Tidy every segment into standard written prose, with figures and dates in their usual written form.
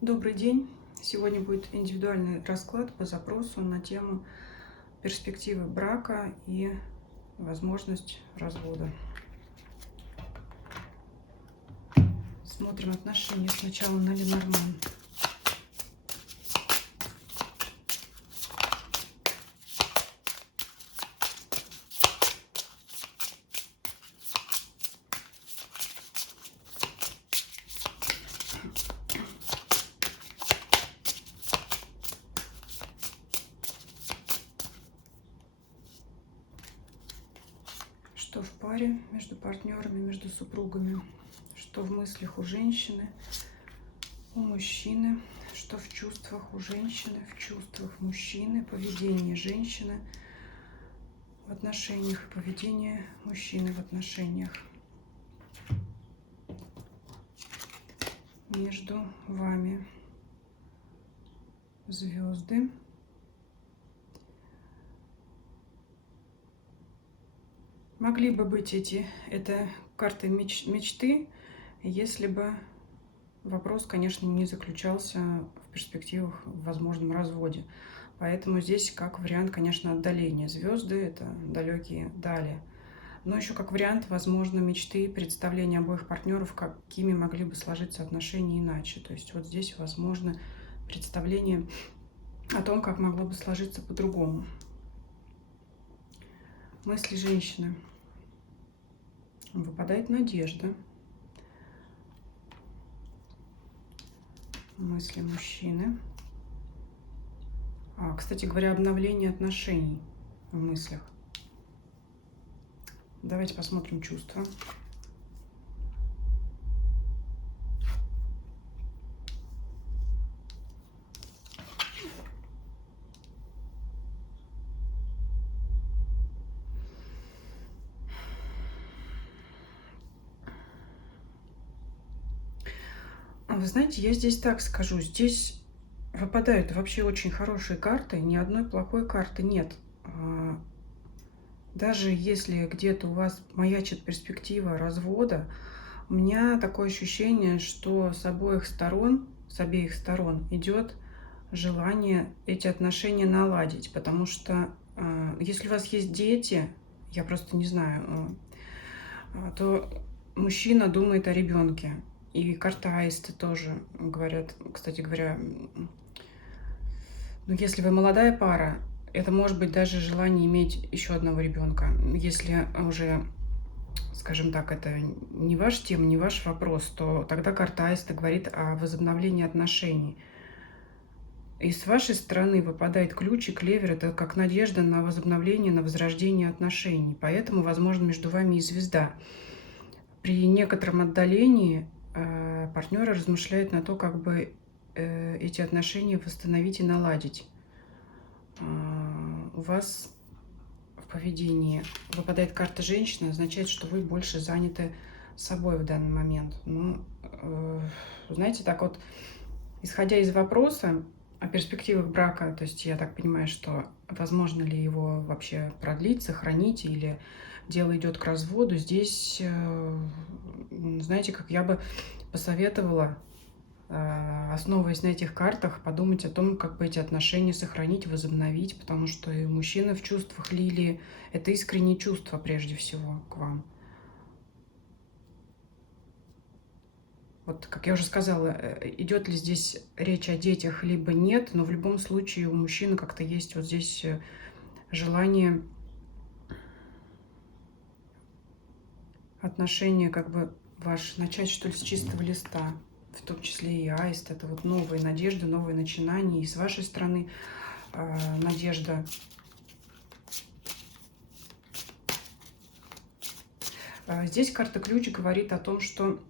Добрый день! Сегодня будет индивидуальный расклад по запросу на тему перспективы брака и возможность развода. Смотрим отношения сначала на Ленорман. Что в паре, между партнерами, между супругами, что в мыслях у женщины, у мужчины, что в чувствах у женщины, в чувствах мужчины, поведение женщины в отношениях и поведение мужчины в отношениях. Между вами звезды. Могли бы быть это карты мечты, если бы вопрос, конечно, не заключался в перспективах в возможном разводе. Поэтому здесь как вариант, конечно, отдаление. Звезды — это далекие дали. Но еще как вариант, возможно, мечты, представления обоих партнеров, какими могли бы сложиться отношения иначе. То есть вот здесь возможно представление о том, как могло бы сложиться по-другому. Мысли женщины. Выпадает надежда. Мысли мужчины. Кстати говоря, обновление отношений в мыслях. Давайте посмотрим чувства. Вы знаете, я здесь так скажу, здесь выпадают вообще очень хорошие карты, ни одной плохой карты нет. Даже если где-то у вас маячит перспектива развода, у меня такое ощущение, что с обеих сторон идет желание эти отношения наладить, потому что если у вас есть дети, я просто не знаю, то мужчина думает о ребенке. И карта Аиста тоже говорят, кстати говоря, ну, если вы молодая пара, это может быть даже желание иметь еще одного ребенка. Если уже, скажем так, это не ваш тема, не ваш вопрос, то тогда карта Аиста говорит о возобновлении отношений. И с вашей стороны выпадает ключ и клевер. Это как надежда на возобновление, на возрождение отношений. Поэтому, возможно, между вами и звезда. При некотором отдалении партнеры размышляют на то, как бы эти отношения восстановить и наладить. У вас в поведении выпадает карта женщины, означает, что вы больше заняты собой в данный момент. Ну, знаете, так вот, исходя из вопроса о перспективах брака, то есть я так понимаю, что возможно ли его вообще продлить, сохранить, или дело идет к разводу, здесь, знаете, как я бы посоветовала, основываясь на этих картах, подумать о том, как бы эти отношения сохранить, возобновить, потому что и мужчина в чувствах Лилии — это искренние чувства прежде всего к вам. Вот, как я уже сказала, идет ли здесь речь о детях, либо нет, но в любом случае у мужчины как-то есть вот здесь желание отношения как бы начать, что ли, с чистого листа, в том числе и Аист. Это вот новые надежды, новые начинания. И с вашей стороны надежда. Здесь карта ключ говорит о том, что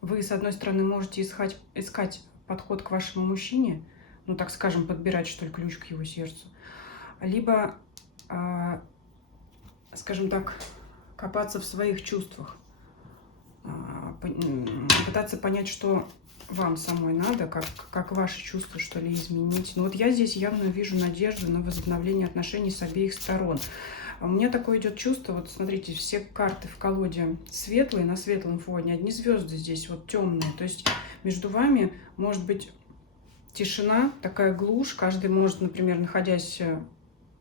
вы, с одной стороны, можете искать подход к вашему мужчине, ну, так скажем, подбирать, что ли, ключ к его сердцу, либо, скажем так, копаться в своих чувствах, пытаться понять, что вам самой надо, как ваши чувства, что ли, изменить. Но вот я здесь явно вижу надежду на возобновление отношений с обеих сторон. А у меня такое идет чувство, вот смотрите, все карты в колоде светлые, на светлом фоне, одни звезды здесь вот темные. То есть между вами может быть тишина, такая глушь. Каждый может, например, находясь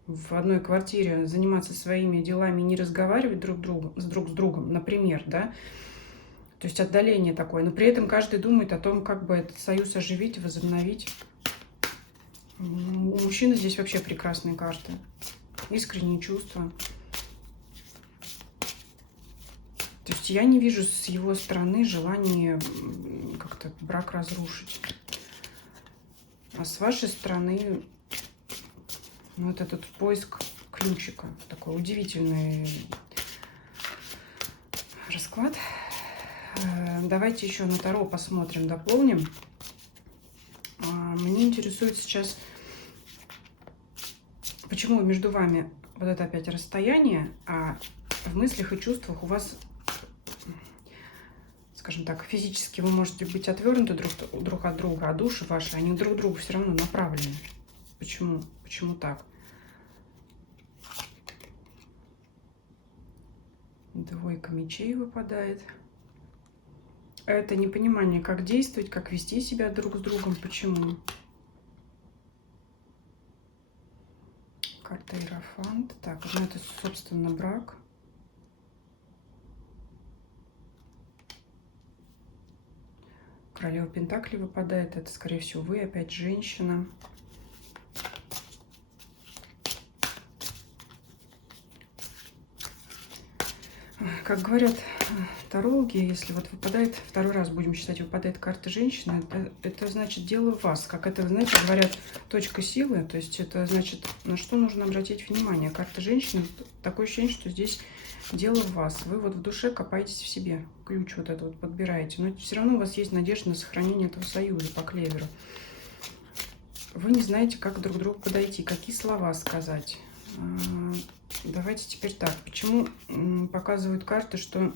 в одной квартире, заниматься своими делами, не разговаривать друг с другом, например, да. То есть отдаление такое. Но при этом каждый думает о том, как бы этот союз оживить, возобновить. У мужчины здесь вообще прекрасные карты. Искренние чувства. То есть я не вижу с его стороны желания как-то брак разрушить. А с вашей стороны, ну, вот этот поиск ключика. Такой удивительный расклад. Давайте еще на Таро посмотрим, дополним. Мне интересует сейчас, почему между вами вот это опять расстояние, а в мыслях и чувствах у вас, скажем так, физически вы можете быть отвернуты друг от друга, а души ваши, они друг к другу все равно направлены. Почему? Почему так? Двойка мечей выпадает. Это непонимание, как действовать, как вести себя друг с другом. Почему? Карта Иерофант. Так, ну это, собственно, брак. Королева Пентаклей выпадает. Это, скорее всего, вы опять женщина. Как говорят тарологи, если вот выпадает, второй раз будем считать, выпадает карта женщины, это значит дело в вас. Как это, знаете, говорят, точка силы, то есть это значит, на что нужно обратить внимание. Карта женщины, такое ощущение, что здесь дело в вас. Вы вот в душе копаетесь в себе, ключ вот этот вот подбираете, но все равно у вас есть надежда на сохранение этого союза по клеверу. Вы не знаете, как друг к другу подойти, какие слова сказать. Давайте теперь так. Почему показывают карты, что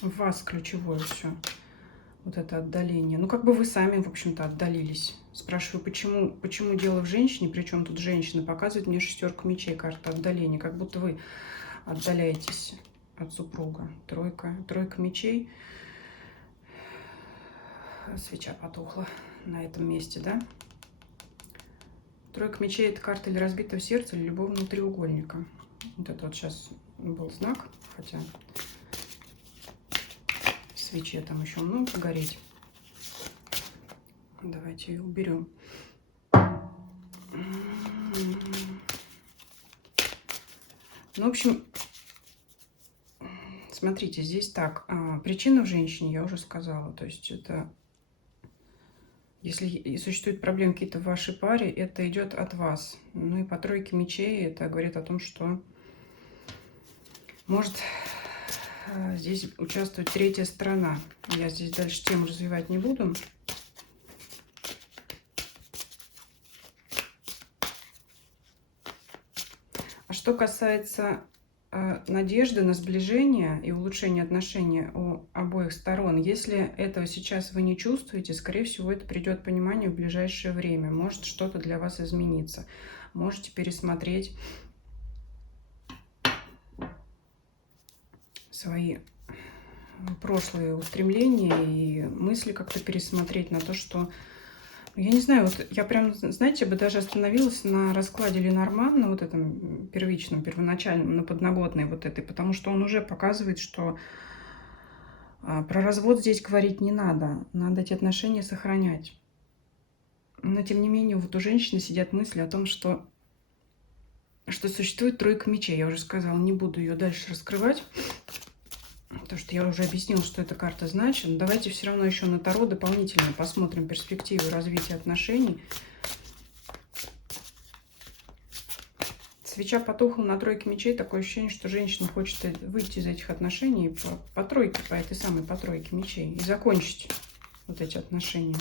в вас ключевое все, вот это отдаление? Ну, как бы вы сами, в общем-то, отдалились. Спрашиваю, почему дело в женщине, причем тут женщина? Показывает мне шестерку мечей, карта отдаления, как будто вы отдаляетесь от супруга. Тройка мечей. Свеча потухла на этом месте, да? Тройка мечей — это карта или разбитого сердца, или любовного треугольника. Вот это вот сейчас был знак, хотя в свече там еще много гореть. Давайте ее уберем. Ну, в общем, смотрите, здесь так. Причина в женщине, я уже сказала. То есть это, если существуют проблемы какие-то в вашей паре, это идет от вас. Ну и по тройке мечей это говорит о том, что может здесь участвует третья сторона. Я здесь дальше тему развивать не буду. А что касается надежды на сближение и улучшение отношений у обоих сторон, если этого сейчас вы не чувствуете, скорее всего, это придет пониманию в ближайшее время. Может что-то для вас измениться. Можете пересмотреть свои прошлые устремления и мысли, как-то пересмотреть на то, что... Я не знаю, вот я прям, знаете, бы даже остановилась на раскладе Ленорман, на вот этом первичном, первоначальном, на подноготной вот этой, потому что он уже показывает, что про развод здесь говорить не надо, надо эти отношения сохранять. Но, тем не менее, вот у женщины сидят мысли о том, что существует тройка мечей. Я уже сказала, не буду ее дальше раскрывать, потому что я уже объяснила, что эта карта значит. Но давайте все равно еще на Таро дополнительно посмотрим перспективы развития отношений. Свеча потухла на тройке мечей. Такое ощущение, что женщина хочет выйти из этих отношений по тройке, по этой самой по тройке мечей. И закончить вот эти отношения.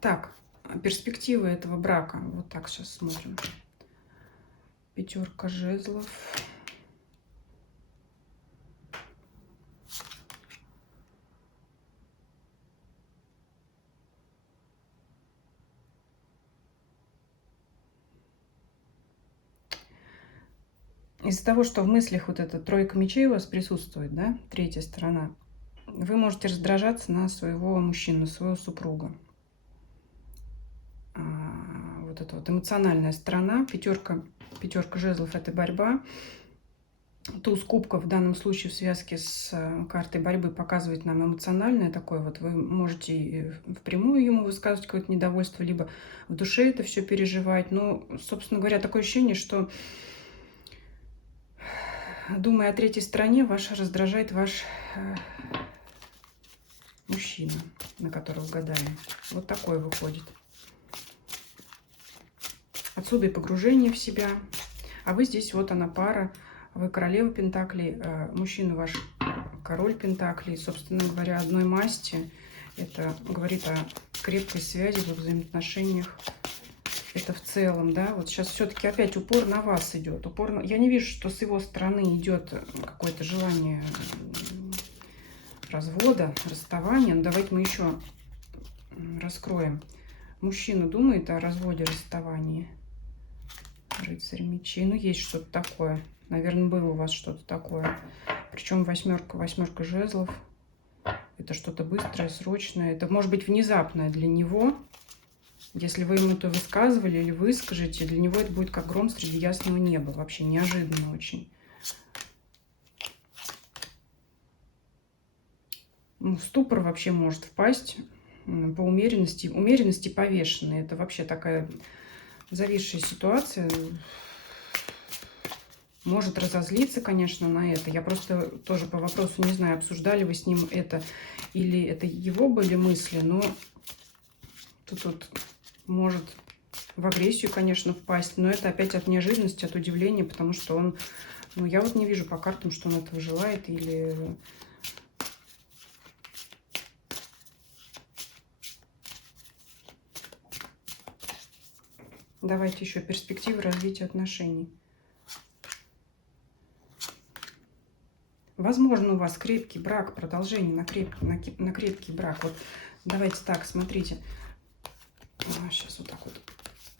Так, перспективы этого брака. Вот так сейчас смотрим. Пятерка жезлов. из-за того, что в мыслях вот эта тройка мечей у вас присутствует, да, третья сторона, вы можете раздражаться на своего мужчину, на своего супруга. Вот эта вот эмоциональная сторона, пятерка жезлов — это борьба. Туз кубков в данном случае в связке с картой борьбы показывает нам эмоциональное такое. Вот вы можете впрямую ему высказывать какое-то недовольство, либо в душе это все переживать. Но, собственно говоря, такое ощущение, что, думая о третьей стороне, ваш раздражает ваш мужчина, на которого гадаем. Вот такое выходит. Отсюда и погружение в себя. А вы здесь, вот она пара. Вы королева пентаклей, мужчина ваш король пентаклей. Собственно говоря, одной масти. Это говорит о крепкой связи в взаимоотношениях. Это в целом, да. Вот сейчас все-таки опять упор на вас идет. Я не вижу, что с его стороны идет какое-то желание развода, расставания. Но давайте мы еще раскроем. Мужчина думает о разводе, расставании. Рыцарь мечей. Ну, есть что-то такое. Наверное, было у вас что-то такое. Причем восьмерка жезлов. Это что-то быстрое, срочное. Это может быть внезапное для него. Если вы ему это высказывали или выскажете, для него это будет как гром среди ясного неба. Вообще неожиданно очень. В ступор вообще может впасть по умеренности. Умеренности повешенной. Это вообще такая зависшая ситуация. Может разозлиться, конечно, на это. Я просто тоже по вопросу не знаю, обсуждали вы с ним это или это его были мысли, но тут вот может в агрессию, конечно, впасть. Но это опять от неожиданности, от удивления, потому что он... Ну, я вот не вижу по картам, что он этого желает или... Давайте еще перспективы развития отношений. Возможно, у вас крепкий брак, продолжение на крепкий брак. Вот давайте так, смотрите. Сейчас вот так вот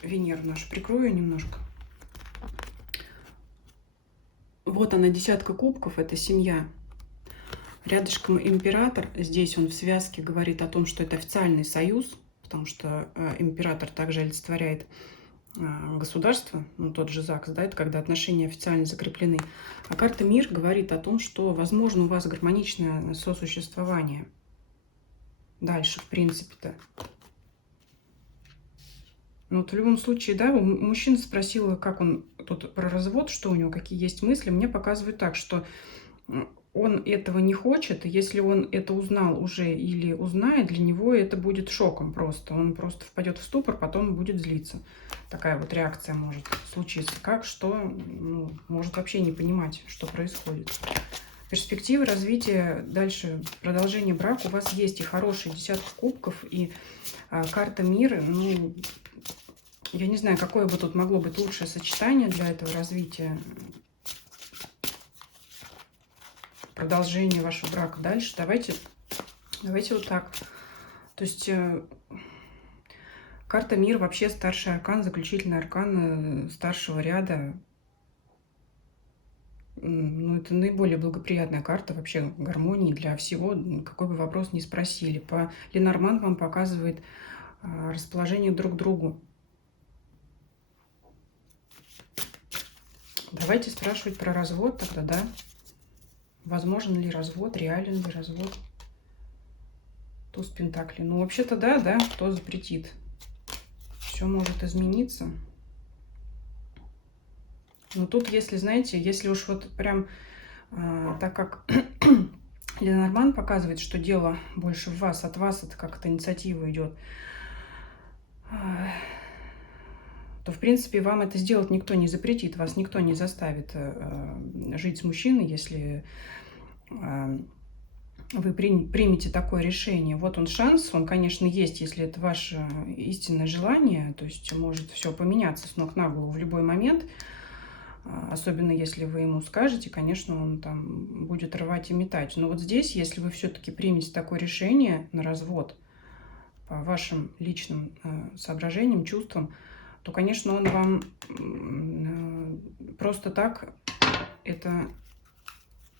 Венеру нашу прикрою немножко. Вот она, десятка кубков, это семья. Рядышком император. Здесь он в связке говорит о том, что это официальный союз, потому что император также олицетворяет государства, ну, тот же ЗАГС, да, это когда отношения официально закреплены. А карта Мир говорит о том, что, возможно, у вас гармоничное сосуществование. Дальше, в принципе-то. Ну, вот в любом случае, да, мужчина спросила, как он тут про развод, что у него, какие есть мысли. Мне показывают так, что он этого не хочет. Если он это узнал уже или узнает, для него это будет шоком просто. Он просто впадет в ступор, потом будет злиться. Такая вот реакция может случиться. Как, что, ну, может вообще не понимать, что происходит. Перспективы развития дальше, продолжение брака. У вас есть и хорошие десятка кубков, и карта мира. Ну, я не знаю, какое бы тут могло быть лучшее сочетание для этого развития. Продолжение вашего брака дальше. Давайте вот так. То есть карта Мир вообще старший аркан, заключительный аркан старшего ряда. Ну, это наиболее благоприятная карта вообще гармонии для всего, какой бы вопрос ни спросили. Ленорман вам показывает расположение друг к другу. Давайте спрашивать про развод тогда, да? Возможен ли развод, реален ли развод? Туз пентаклей. Ну, вообще-то да, кто запретит? Все может измениться. Но тут, если, знаете, если уж вот прям так как Ленорман показывает, что дело больше в вас, от вас это как-то инициатива идет, то, в принципе, вам это сделать никто не запретит, вас никто не заставит жить с мужчиной, если вы примете такое решение. Вот он шанс, он, конечно, есть, если это ваше истинное желание, то есть может все поменяться с ног на голову в любой момент, особенно если вы ему скажете, конечно, он там будет рвать и метать. Но вот здесь, если вы все-таки примете такое решение на развод по вашим личным соображениям, чувствам, то, конечно, он вам просто так это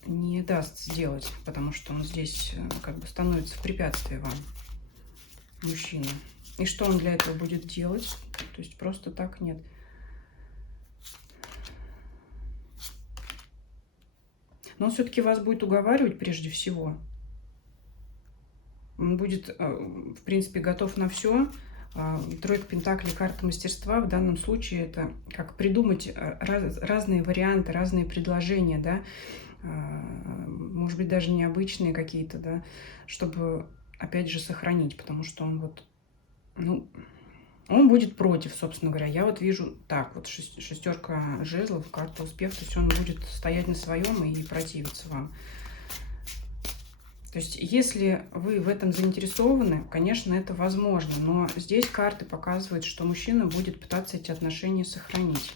не даст сделать, потому что он здесь как бы становится в препятствие вам, мужчина. И что он для этого будет делать? То есть просто так нет. Но он все-таки вас будет уговаривать прежде всего. Он будет, в принципе, готов на все. Тройка пентаклей, карта мастерства. В данном случае это как придумать разные варианты, разные предложения, да, может быть, даже необычные какие-то, да, чтобы, опять же, сохранить, потому что он вот, ну, он будет против, собственно говоря. Я вот вижу так, вот шестерка жезлов, карта успеха, то есть он будет стоять на своем и противиться вам. То есть, если вы в этом заинтересованы, конечно, это возможно, но здесь карты показывают, что мужчина будет пытаться эти отношения сохранить.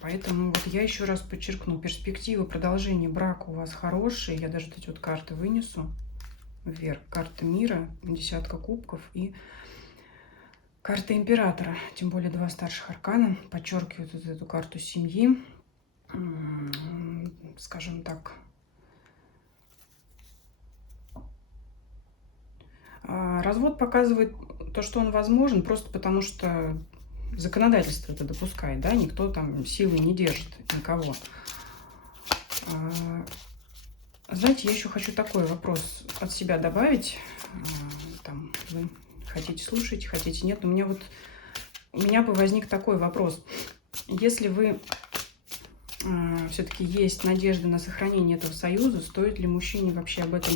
Поэтому вот я еще раз подчеркну, перспективы продолжения брака у вас хорошие. Я даже эти вот карты вынесу вверх. Карта мира, десятка кубков и карта императора. Тем более два старших аркана подчеркивают вот эту карту семьи. Скажем так. Развод показывает то, что он возможен, просто потому что законодательство это допускает, да, никто там силой не держит никого. Знаете, я еще хочу такой вопрос от себя добавить. Там, вы хотите слушать, хотите нет. У меня бы возник такой вопрос. Если вы все-таки есть надежда на сохранение этого союза, стоит ли мужчине вообще об этом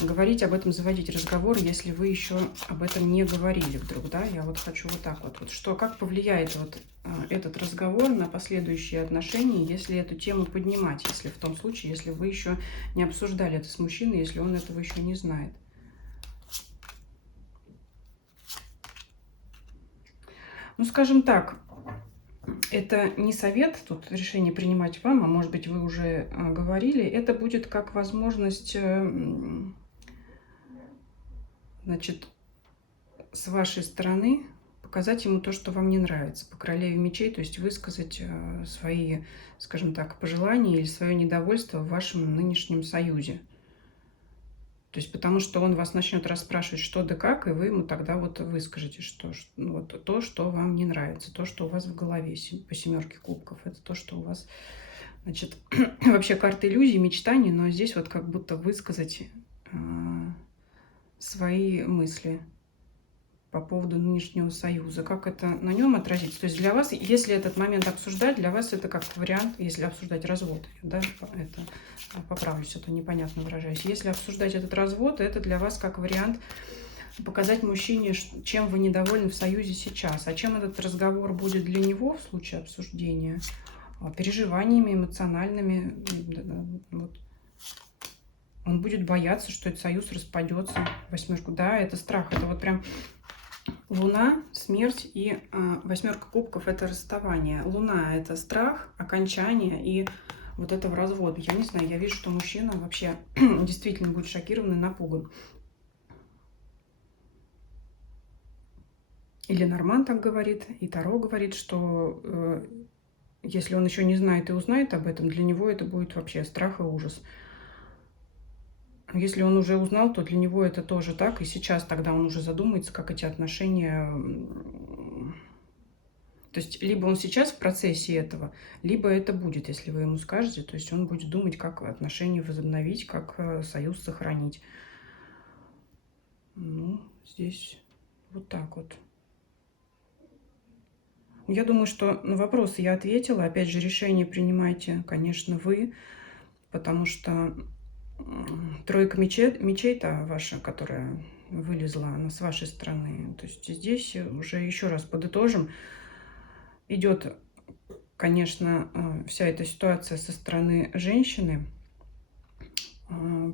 говорить, об этом заводить разговор, если вы еще об этом не говорили вдруг, да? Я вот хочу вот так вот. Что, как повлияет вот этот разговор на последующие отношения, если эту тему поднимать, если в том случае, если вы еще не обсуждали это с мужчиной, если он этого еще не знает. Ну, скажем так, это не совет, тут решение принимать вам, а может быть, вы уже говорили. Это будет как возможность, значит, с вашей стороны показать ему то, что вам не нравится. По королеве мечей, то есть высказать свои, скажем так, пожелания или свое недовольство в вашем нынешнем союзе. То есть потому что он вас начнет расспрашивать, что да как, и вы ему тогда вот выскажете, что вот то, что вам не нравится, то, что у вас в голове по семерке кубков. Это то, что у вас, значит, вообще карта иллюзий, мечтаний, но здесь вот как будто высказать свои мысли по поводу нынешнего союза, как это на нем отразится. То есть для вас, если этот момент обсуждать, для вас это как вариант, если обсуждать развод, да, это поправлюсь, это непонятно выражаюсь. Если обсуждать этот развод, это для вас как вариант показать мужчине, чем вы недовольны в союзе сейчас, а чем этот разговор будет для него в случае обсуждения, переживаниями эмоциональными. Вот. Он будет бояться, что этот союз распадется. Восьмерку, да, это страх, это вот прям Луна, смерть и восьмерка кубков – это расставание. Луна – это страх, окончание и вот этого развода. Я не знаю, я вижу, что мужчина вообще действительно будет шокирован и напуган. И Ленорман так говорит, и Таро говорит, что если он еще не знает и узнает об этом, для него это будет вообще страх и ужас. Если он уже узнал, то для него это тоже так. И сейчас тогда он уже задумается, как эти отношения... То есть либо он сейчас в процессе этого, либо это будет, если вы ему скажете. То есть он будет думать, как отношения возобновить, как союз сохранить. Ну, здесь вот так вот. Я думаю, что на вопросы я ответила. Опять же, решение принимайте, конечно, вы. Потому что... Тройка мечей-то ваша, которая вылезла, она с вашей стороны. То есть здесь уже еще раз подытожим. Идет, конечно, вся эта ситуация со стороны женщины,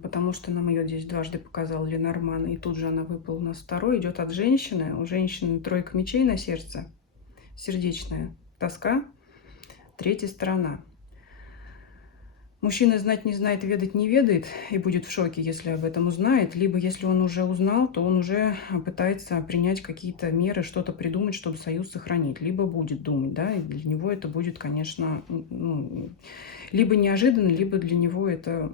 потому что нам ее здесь дважды показал Ленорман, и тут же она выпала у нас второй. Идет от женщины. У женщины тройка мечей на сердце, сердечная тоска, третья сторона. Мужчина знать не знает, ведать не ведает и будет в шоке, если об этом узнает. Либо если он уже узнал, то он уже пытается принять какие-то меры, что-то придумать, чтобы союз сохранить. Либо будет думать, да, и для него это будет, конечно, ну, либо неожиданно, либо для него это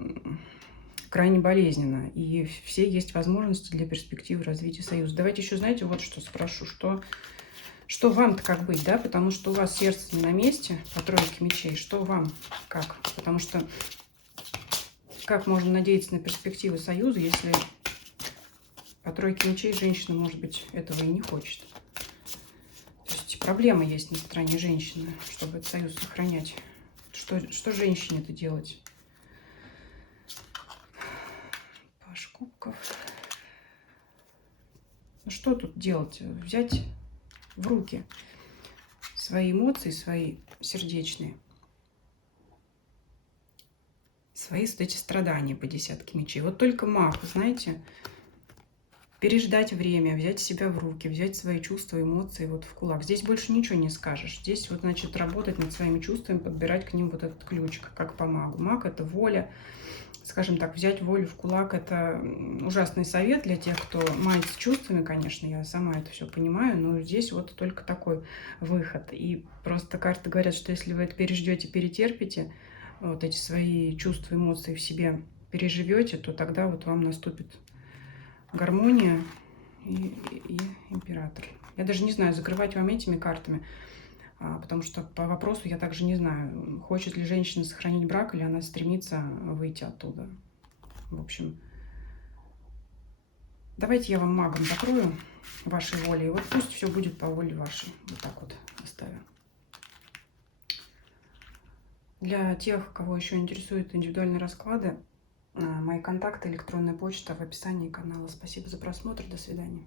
крайне болезненно. И все есть возможности для перспективы развития союза. Давайте еще, знаете, вот что спрошу, что вам-то как быть, да, потому что у вас сердце не на месте по тройке мечей, что вам как? Потому что как можно надеяться на перспективы союза, если по тройке мечей женщина, может быть, этого и не хочет? То есть проблема есть на стороне женщины, чтобы этот союз сохранять. Что женщине-то делать? Паш кубков. Ну что тут делать? Взять в руки свои эмоции, свои сердечные, свои вот эти страдания по десятке мечей. Вот только маг, знаете, переждать время, взять себя в руки, взять свои чувства, эмоции вот в кулак. Здесь больше ничего не скажешь. Здесь вот, значит, работать над своими чувствами, подбирать к ним вот этот ключик, как по магу. Маг — это воля. Скажем так, взять волю в кулак — это ужасный совет для тех, кто мается чувствами, конечно, я сама это все понимаю, но здесь вот только такой выход. И просто карты говорят, что если вы это переждете, перетерпите, вот эти свои чувства, эмоции в себе переживете, то тогда вот вам наступит гармония и император. Я даже не знаю, закрывать вам этими картами, потому что по вопросу я также не знаю, хочет ли женщина сохранить брак или она стремится выйти оттуда. В общем, давайте я вам магом закрою вашей волей. Вот пусть все будет по воле вашей. Вот так вот оставим. Для тех, кого еще интересуют индивидуальные расклады, мои контакты, электронная почта в описании канала. Спасибо за просмотр. До свидания.